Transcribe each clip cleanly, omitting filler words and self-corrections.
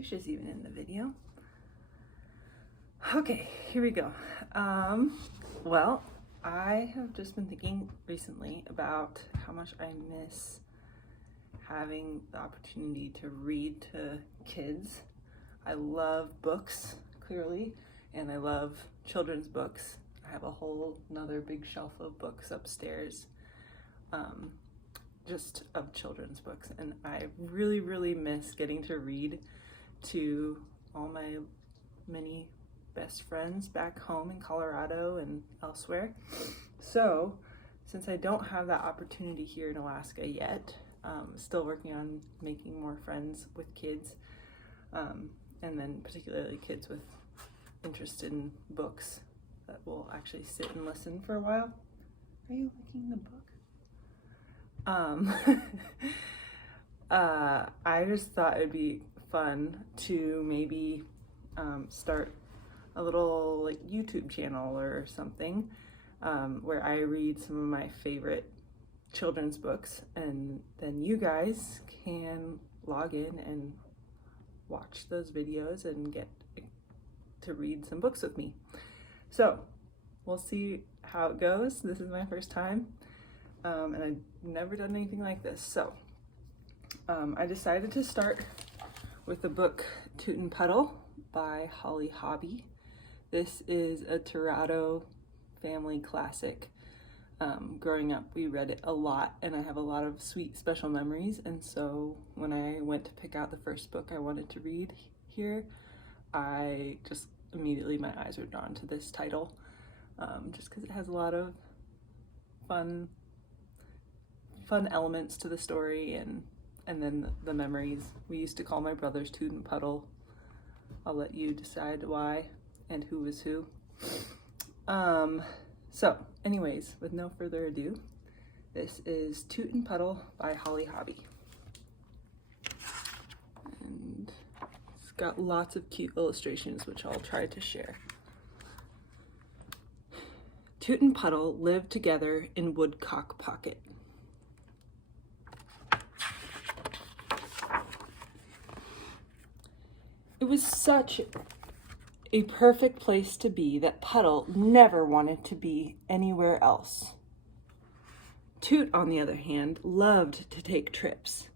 Susha's even in the video. Okay, here we go. Well, I have just been thinking recently about how much I miss having the opportunity to read to kids. I love books, clearly, and I love children's books. I have a whole another big shelf of books upstairs, just of children's books, and I really miss getting to read to all my many best friends back home in Colorado and elsewhere. So since I don't have that opportunity here in Alaska yet, still working on making more friends with kids, and then particularly kids with interest in books that will actually sit and listen for a while. Are you looking the book? I just thought it'd be fun to maybe start a little like YouTube channel or something, where I read some of my favorite children's books, and then you guys can log in and watch those videos and get to read some books with me. So we'll see how it goes. This is my first time, and I've never done anything like this. So I decided to start with the book Toot and Puddle by Hobbie. This is a Toronto family classic. Growing up, we read it a lot, and I have a lot of sweet, special memories. And so when I went to pick out the first book I wanted to read here, I just immediately, my eyes were drawn to this title, just because it has a lot of fun elements to the story, and then the memories. We used to call my brothers Toot and Puddle. I'll let you decide why and who was who. So anyways, with no further ado, this is Toot and Puddle by Hobbie. And it's got lots of cute illustrations, which I'll try to share. Toot and Puddle lived together in Woodcock Pocket. It was such a perfect place to be that Puddle never wanted to be anywhere else. Toot, on the other hand, loved to take trips.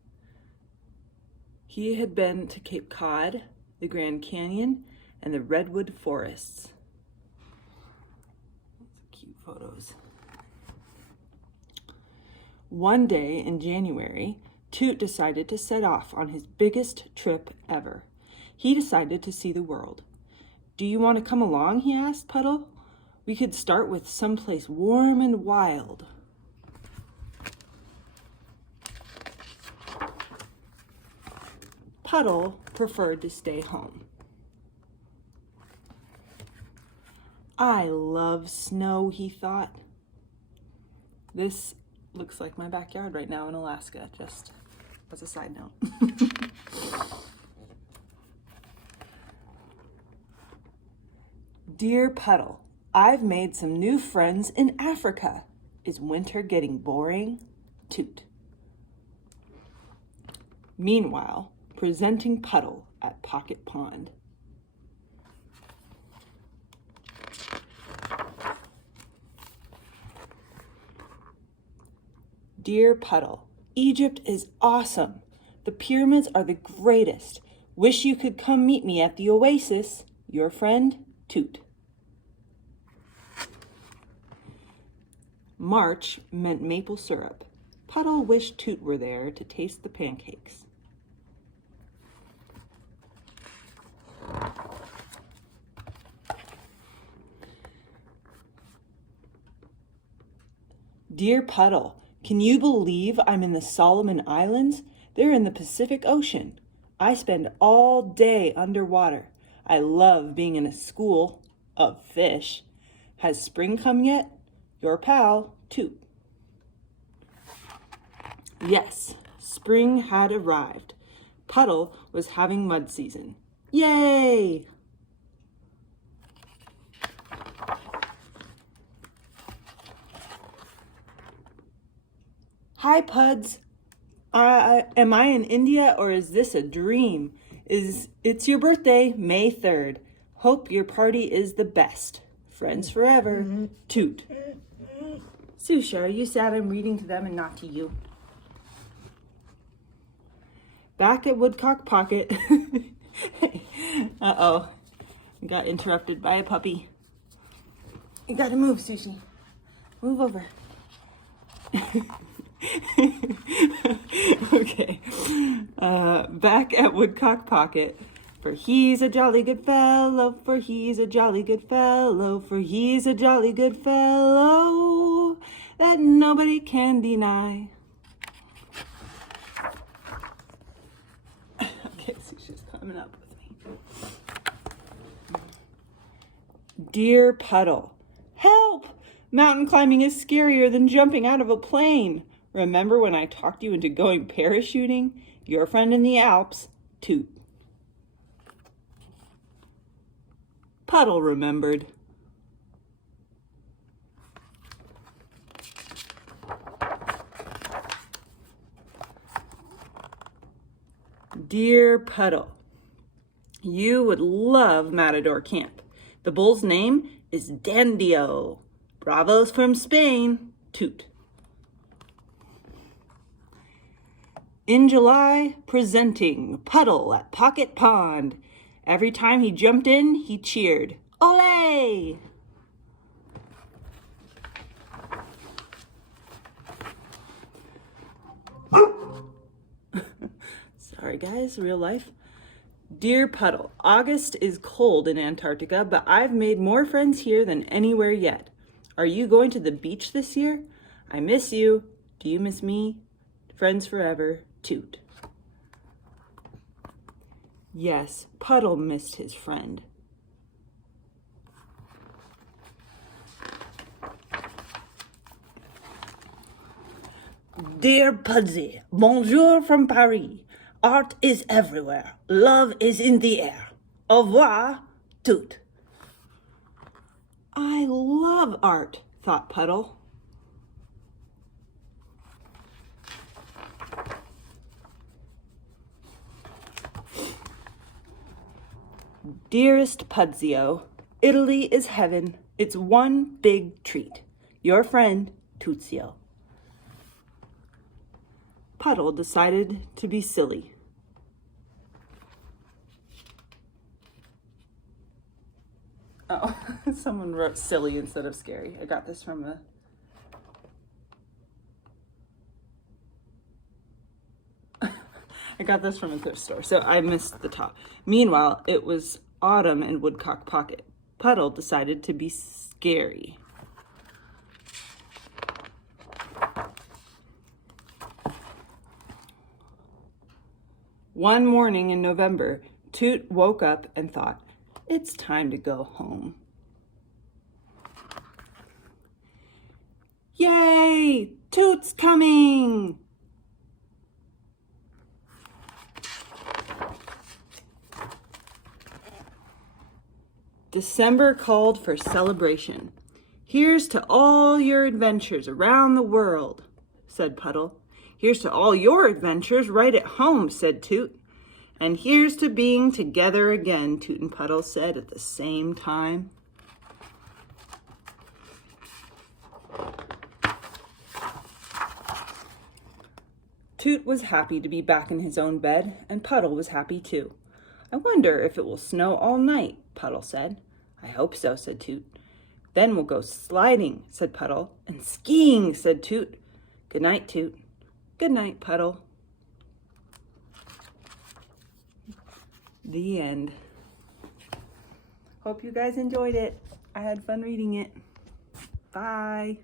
He had been to Cape Cod, the Grand Canyon, and the Redwood Forests. Cute photos. One day in January, Toot decided to set off on his biggest trip ever. He decided to see the world. "Do you want to come along?" he asked Puddle. "We could start with someplace warm and wild." Puddle preferred to stay home. "I love snow," he thought. This looks like my backyard right now in Alaska, just as a side note. "Dear Puddle, I've made some new friends in Africa. Is winter getting boring?" Toot. Meanwhile, presenting Puddle at Pocket Pond. "Dear Puddle, Egypt is awesome. The pyramids are the greatest. Wish you could come meet me at the oasis. Your friend, Toot." March meant maple syrup. Puddle wished Toot were there to taste the pancakes. "Dear Puddle, can you believe I'm in the Solomon Islands? They're in the Pacific Ocean. I spend all day underwater. I love being in a school of fish. Has spring come yet? Your pal, Toot." Yes, spring had arrived. Puddle was having mud season. Yay! "Hi, Puds. Am I in India or is this a dream? It's your birthday, May 3rd. Hope your party is the best. Friends forever, Toot. Susha, are you sad I'm reading to them and not to you? Back at Woodcock Pocket. Uh-oh. Got interrupted by a puppy. You gotta move, Sushi. Move over. Okay. Back at Woodcock Pocket. For he's a jolly good fellow, for he's a jolly good fellow, for he's a jolly good fellow that nobody can deny. Okay, Susha's coming up with me. Dear Puddle, help! Mountain climbing is scarier than jumping out of a plane. Remember when I talked you into going parachuting? Your friend in the Alps, Toot. Puddle remembered. Dear Puddle, you would love Matador Camp. The bull's name is Dandio. Bravos from Spain, Toot. In July, presenting Puddle at Pocket Pond. Every time he jumped in, he cheered, Olé! Sorry guys, real life. Dear Puddle, August is cold in Antarctica, but I've made more friends here than anywhere yet. Are you going to the beach this year? I miss you. Do you miss me? Friends forever, Toot. Yes, Puddle missed his friend. Dear Pudsey, bonjour from Paris. Art is everywhere. Love is in the air. Au revoir, Toot. I love art, thought Puddle. Dearest Pudzio, Italy is heaven. It's one big treat. Your friend, Tuzio. Puddle decided to be silly. Oh, someone wrote silly instead of scary. I got this from a thrift store, so I missed the top. Meanwhile, it was autumn in Woodcock Pocket. Puddle decided to be scary. One morning in November, Toot woke up and thought, it's time to go home. Yay! Toot's coming! December called for celebration. Here's to all your adventures around the world, said Puddle. Here's to all your adventures right at home, said Toot. And here's to being together again, Toot and Puddle said at the same time. Toot was happy to be back in his own bed, and Puddle was happy too. I wonder if it will snow all night, Puddle said. I hope so, said Toot. Then we'll go sliding, said Puddle. And skiing, said Toot. Good night, Toot. Good night, Puddle. The end. Hope you guys enjoyed it. I had fun reading it. Bye.